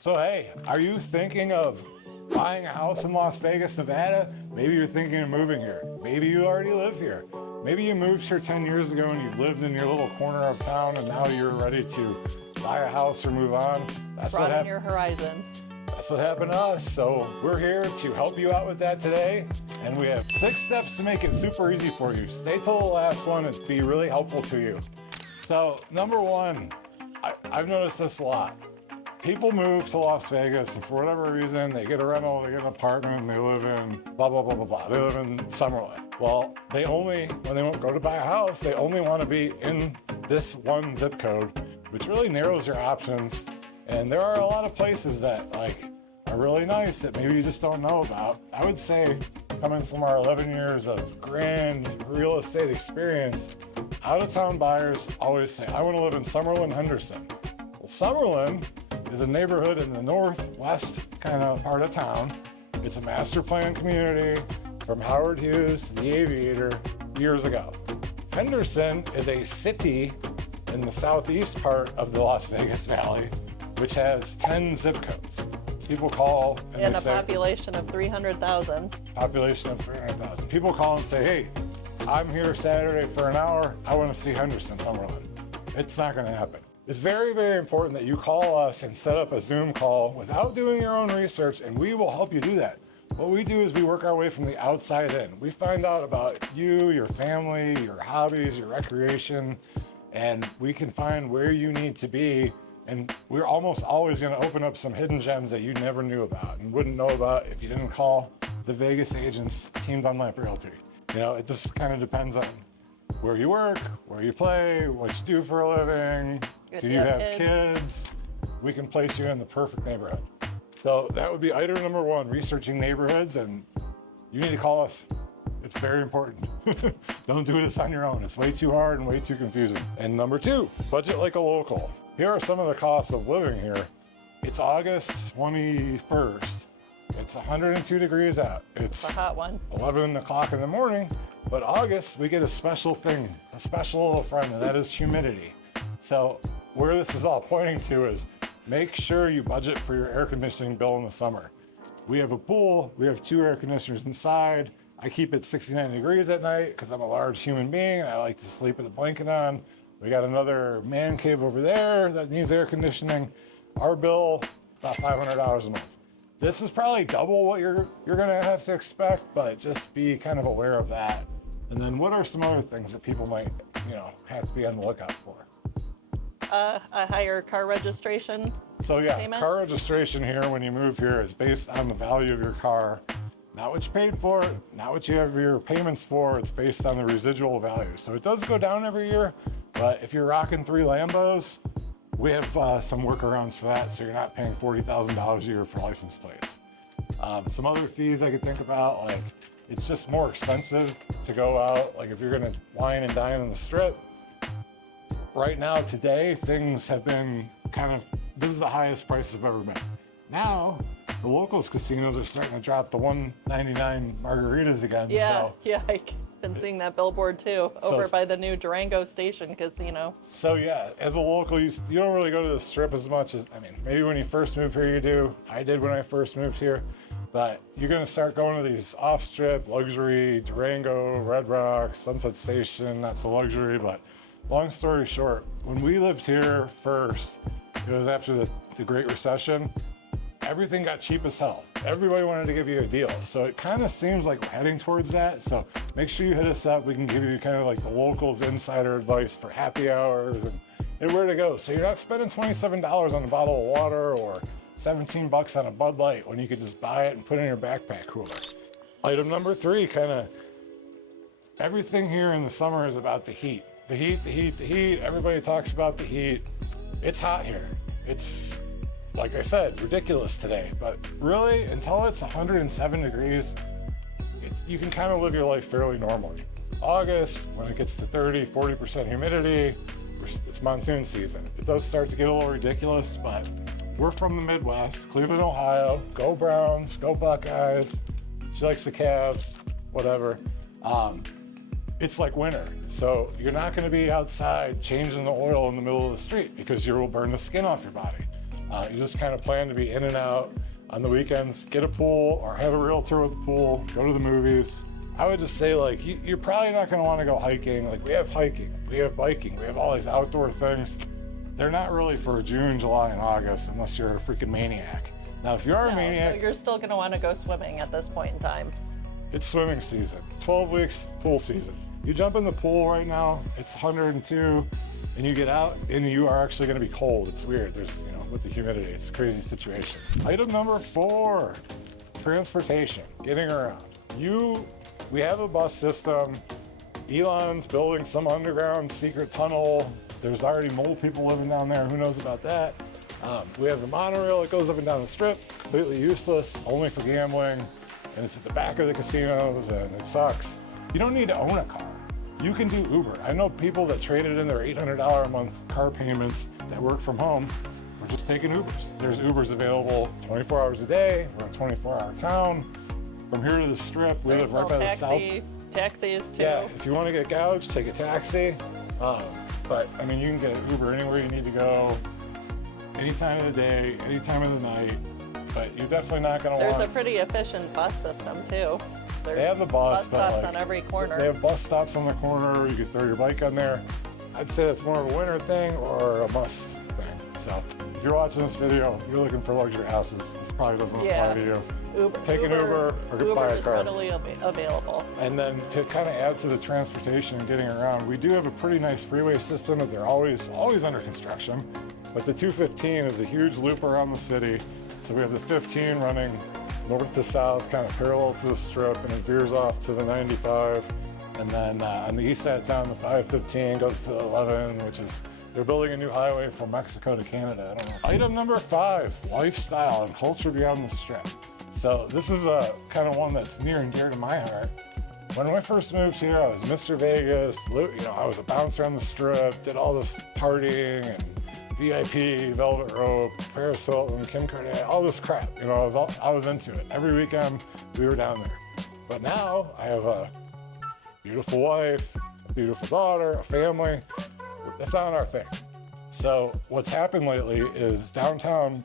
So hey, are you thinking of buying a house in Las Vegas, Nevada? Maybe you're thinking of moving here. Maybe you already live here. Maybe you moved here 10 years ago and you've lived in your little corner of town and now you're ready to buy a house or move on. That's what Broaden your horizons. That's what happened to us. So we're here to help you out with that today. And we have 6 steps to make it super easy for you. Stay till the last one. It'll be really helpful to you. So number 1, I've noticed this a lot. People move to Las Vegas and for whatever reason, they get a rental, they get an apartment, and they live in blah, blah, blah, blah, blah. They live in Summerlin. Well, when they won't go to buy a house, they only want to be in this one zip code, which really narrows your options. And there are a lot of places that are really nice that maybe you just don't know about. I would say, coming from our 11 years of grand real estate experience, out-of-town buyers always say, I want to live in Summerlin, Henderson. Well, Summerlin is a neighborhood in the northwest kind of part of town. It's a master plan community from Howard Hughes to the Aviator years ago. Henderson is a city in the southeast part of the Las Vegas Valley, which has 10 zip codes. People call and a population of 300,000. Population of 300,000. People call and say, hey, I'm here Saturday for an hour. I want to see Henderson, Summerlin. It's not going to happen. It's very, very important that you call us and set up a Zoom call without doing your own research, and we will help you do that. What we do is we work our way from the outside in. We find out about you, your family, your hobbies, your recreation, and we can find where you need to be. And we're almost always going to open up some hidden gems that you never knew about and wouldn't know about if you didn't call the Vegas Agents Team Dunlap Realty. You know, it just kind of depends on where you work, where you play, what you do for a living. Do you have kids? We can place you in the perfect neighborhood. So that would be item number 1, researching neighborhoods, and you need to call us. It's very important. Don't do this on your own. It's way too hard and way too confusing. And number 2, budget like a local. Here are some of the costs of living here. It's August 21st. It's 102 degrees out. It's a hot one. 11 o'clock in the morning, but August, we get a special thing, a special little friend, and that is humidity. So where this is all pointing to is make sure you budget for your air conditioning bill in the summer. We have a pool, we have 2 air conditioners inside. I keep it 69 degrees at night because I'm a large human being and I like to sleep with a blanket on. We got another man cave over there that needs air conditioning. Our bill, about $500 a month. This is probably double what you're gonna have to expect, but just be kind of aware of that. And then what are some other things that people might, have to be on the lookout for? A higher car registration. So yeah, payment. Car registration here when you move here is based on the value of your car. Not what you paid for, not what you have your payments for, it's based on the residual value. So it does go down every year, but if you're rocking 3 Lambos, we have some workarounds for that, so you're not paying $40,000 a year for license plates. Some other fees I could think about, like it's just more expensive to go out, like if you're gonna wine and dine on the Strip. Right now, today, things have been this is the highest prices have ever been. Now, the locals casinos are starting to drop the $1.99 margaritas again. Yeah, I've been seeing that billboard too, over by the new Durango Station Casino. So yeah, as a local, you don't really go to the Strip as much as, maybe when you first move here you do. I did when I first moved here. But you're gonna start going to these off-strip, luxury, Durango, Red Rocks, Sunset Station, that's a luxury, but long story short, when we lived here first, it was after the Great Recession, everything got cheap as hell. Everybody wanted to give you a deal. So it kind of seems like we're heading towards that. So make sure you hit us up. We can give you kind of like the locals insider advice for happy hours and where to go. So you're not spending $27 on a bottle of water or 17 bucks on a Bud Light when you could just buy it and put it in your backpack cooler. Item number 3, everything here in the summer is about the heat. The heat. Everybody talks about the heat. It's hot here. It's, like I said, ridiculous today, but really, until it's 107 degrees, you can kind of live your life fairly normally. August, when it gets to 30, 40% humidity, it's monsoon season. It does start to get a little ridiculous, but we're from the Midwest, Cleveland, Ohio. Go Browns, go Buckeyes. She likes the Cavs, whatever. It's like winter. So you're not gonna be outside changing the oil in the middle of the street because you will burn the skin off your body. You just kind of plan to be in and out on the weekends, get a pool or have a realtor with a pool, go to the movies. I would just say, like, you're probably not going to want to go hiking. Like, we have hiking, we have biking, we have all these outdoor things. They're not really for June, July, and August unless you're a freaking maniac. Now, if you are a maniac, so you're still going to want to go swimming at this point in time. it's swimming season. 12 weeks, pool season. You jump in the pool right now, it's 102, and you get out, and you are actually going to be cold. It's weird. There's, with the humidity, it's a crazy situation. Item number 4, transportation, getting around. We have a bus system. Elon's building some underground secret tunnel. There's already mole people living down there. Who knows about that? We have the monorail that goes up and down the strip, completely useless, only for gambling. And it's at the back of the casinos, and it sucks. You don't need to own a car. You can do Uber. I know people that traded in their $800 a month car payments that work from home for just taking Ubers. There's Ubers available 24 hours a day. We're a 24-hour town. From here to the strip, we live right by the south. Taxis too. Yeah, if you want to get gouged, take a taxi. But I mean, you can get an Uber anywhere you need to go, any time of the day, any time of the night. But you're definitely not going to want. There's a pretty efficient bus system too. They have the bus stops on every corner. They have bus stops on the corner. You can throw your bike on there. I'd say that's more of a winter thing or a must thing. So if you're watching this video, you're looking for luxury houses. This probably doesn't apply to you. Take an Uber or buy a car. Uber is readily available. And then to kind of add to the transportation and getting around, we do have a pretty nice freeway system that they're always under construction. But the 215 is a huge loop around the city. So we have the 15 running north to south, kind of parallel to the strip, and it veers off to the 95. And then on the east side of town, the 515 goes to the 11, which is, they're building a new highway from Mexico to Canada. I don't know. Item number 5, lifestyle and culture beyond the strip. So this is a kind of one that's near and dear to my heart. When I first moved here, I was Mr. Vegas. I was a bouncer on the strip, did all this partying and VIP, Velvet Rope, Paris Hilton, Kim Kardashian, all this crap. I was into it. Every weekend we were down there. But now I have a beautiful wife, a beautiful daughter, a family. That's not our thing. So what's happened lately is downtown,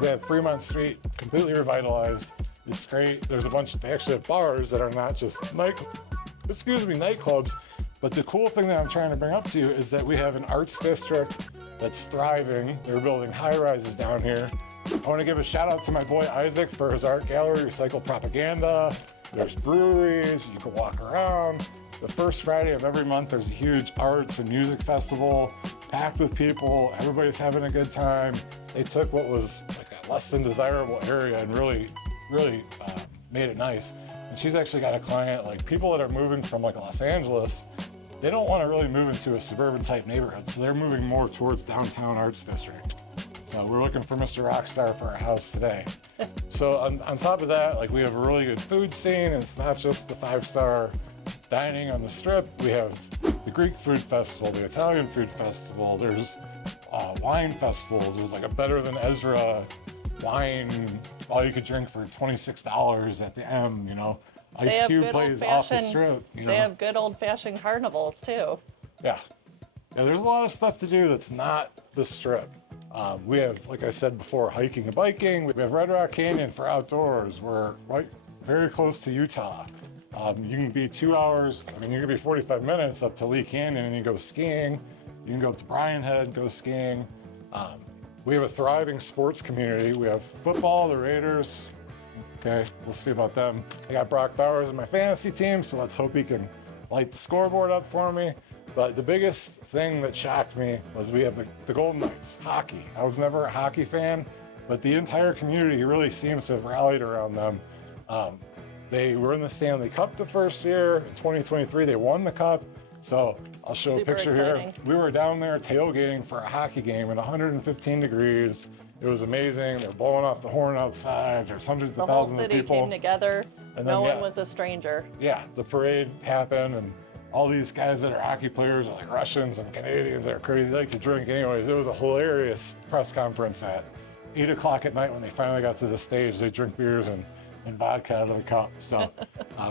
we have Fremont Street completely revitalized. It's great. They actually have bars that are not just nightclubs. But the cool thing that I'm trying to bring up to you is that we have an arts district that's thriving. They're building high rises down here. I want to give a shout out to my boy Isaac for his art gallery, Recycle Propaganda. There's breweries, you can walk around. The first Friday of every month, there's a huge arts and music festival, packed with people. Everybody's having a good time. They took what was like a less than desirable area and really made it nice. And she's actually got a client, like people that are moving from like Los Angeles, they don't want to really move into a suburban type neighborhood. So they're moving more towards downtown arts district. So we're looking for Mr. Rockstar for our house today. So on top of that, like we have a really good food scene, and it's not just the 5-star dining on the strip. We have the Greek food festival, the Italian food festival. There's wine festivals. There's like a Better Than Ezra wine, all you could drink for $26 at the M, Ice Cube plays off the strip. They have good old-fashioned carnivals too. Yeah, there's a lot of stuff to do that's not the strip. We have, like I said before, hiking and biking. We have Red Rock Canyon for outdoors. We're very close to Utah. You can be 2 hours, you can be 45 minutes up to Lee Canyon and you go skiing. You can go up to Bryan Head, go skiing. We have a thriving sports community. We have football, the Raiders. Okay, we'll see about them. I got Brock Bowers in my fantasy team, so let's hope he can light the scoreboard up for me. But the biggest thing that shocked me was we have the Golden Knights, hockey. I was never a hockey fan, but the entire community really seems to have rallied around them. They were in the Stanley Cup the first year. In 2023, they won the Cup. So I'll show a picture here. We were down there tailgating for a hockey game at 115 degrees. It was amazing. They're blowing off the horn outside. There's hundreds of thousands of people. The whole city came together. No one was a stranger. Yeah, the parade happened, and all these guys that are hockey players are like Russians and Canadians that are crazy. They like to drink anyways. It was a hilarious press conference at 8 o'clock at night when they finally got to the stage. They drink beers and vodka out of the cup. So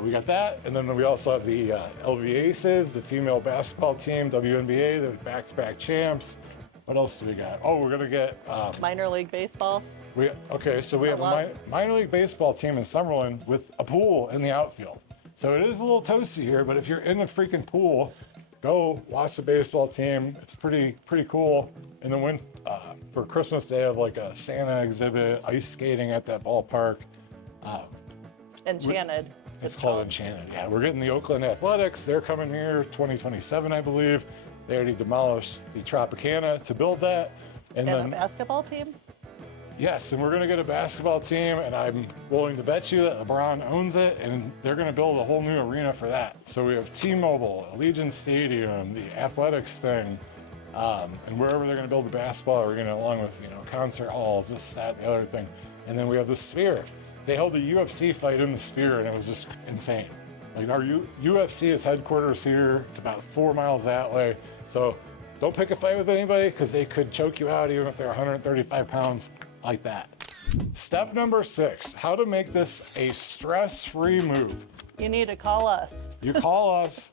we got that. And then we also have the LV Aces, the female basketball team, WNBA, the back-to-back champs. What else do we got? Oh, we're gonna get Minor league baseball. So we have a minor league baseball team in Summerlin with a pool in the outfield. So it is a little toasty here, but if you're in the freaking pool, go watch the baseball team. It's pretty cool. And then for Christmas, they have like a Santa exhibit, ice skating at that ballpark. Enchanted. It's called Enchanted. Yeah, we're getting the Oakland Athletics. They're coming here 2027, I believe. They already demolished the Tropicana to build that. And then a basketball team? Yes, and we're going to get a basketball team, and I'm willing to bet you that LeBron owns it, and they're going to build a whole new arena for that. So we have T-Mobile, Allegiant Stadium, the athletics thing, and wherever they're going to build the basketball arena, along with concert halls, this, that, and the other thing. And then we have the Sphere. They held a UFC fight in the Sphere, and it was just insane. Like our UFC is headquarters here. It's about 4 miles that way. So don't pick a fight with anybody because they could choke you out even if they're 135 pounds. Like that. Step number 6, how to make this a stress-free move. You need to call us. You call us.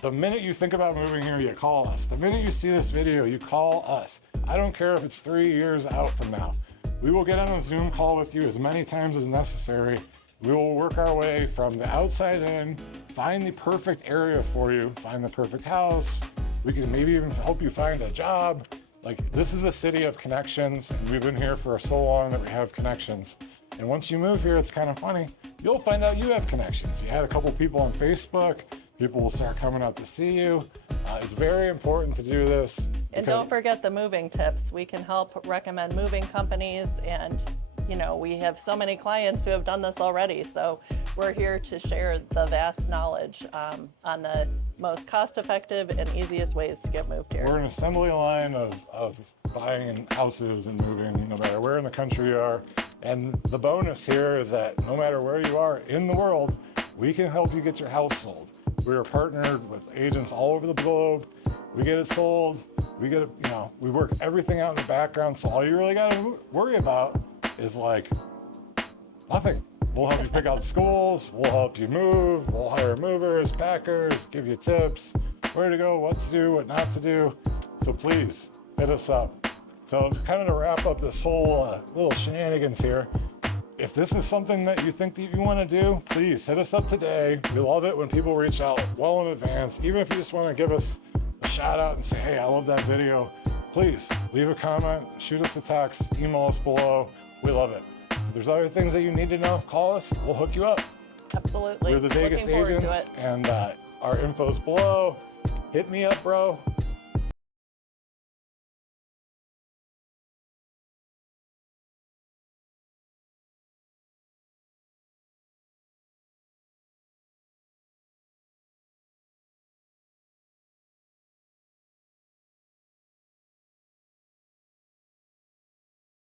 The minute you think about moving here, you call us. The minute you see this video, you call us. I don't care if it's 3 years out from now. We will get on a Zoom call with you as many times as necessary. We will work our way from the outside in, find the perfect area for you, find the perfect house. We can maybe even help you find a job. Like, this is a city of connections, and we've been here for so long that we have connections. And once you move here, it's kind of funny. You'll find out you have connections. You had a couple people on Facebook. People will start coming out to see you. It's very important to do this. And don't forget the moving tips. We can help recommend moving companies, and we have so many clients who have done this already. So we're here to share the vast knowledge on the most cost-effective and easiest ways to get moved here. We're an assembly line of buying houses and moving, no matter where in the country you are. And the bonus here is that no matter where you are in the world, we can help you get your house sold. We are partnered with agents all over the globe. We get it sold. We get it, we work everything out in the background. So all you really got to worry about is like nothing. We'll help you pick out schools. We'll help you move. We'll hire movers, packers, give you tips, where to go, what to do, what not to do. So please hit us up. So kind of to wrap up this whole little shenanigans here, if this is something that you think that you want to do, please hit us up today. We love it when people reach out well in advance. Even if you just want to give us a shout out and say, hey, I love that video, please leave a comment, shoot us a text, email us below. We love it. If there's other things that you need to know, call us. We'll hook you up. Absolutely. We're the Vegas Agents, and our info's below. Hit me up, bro.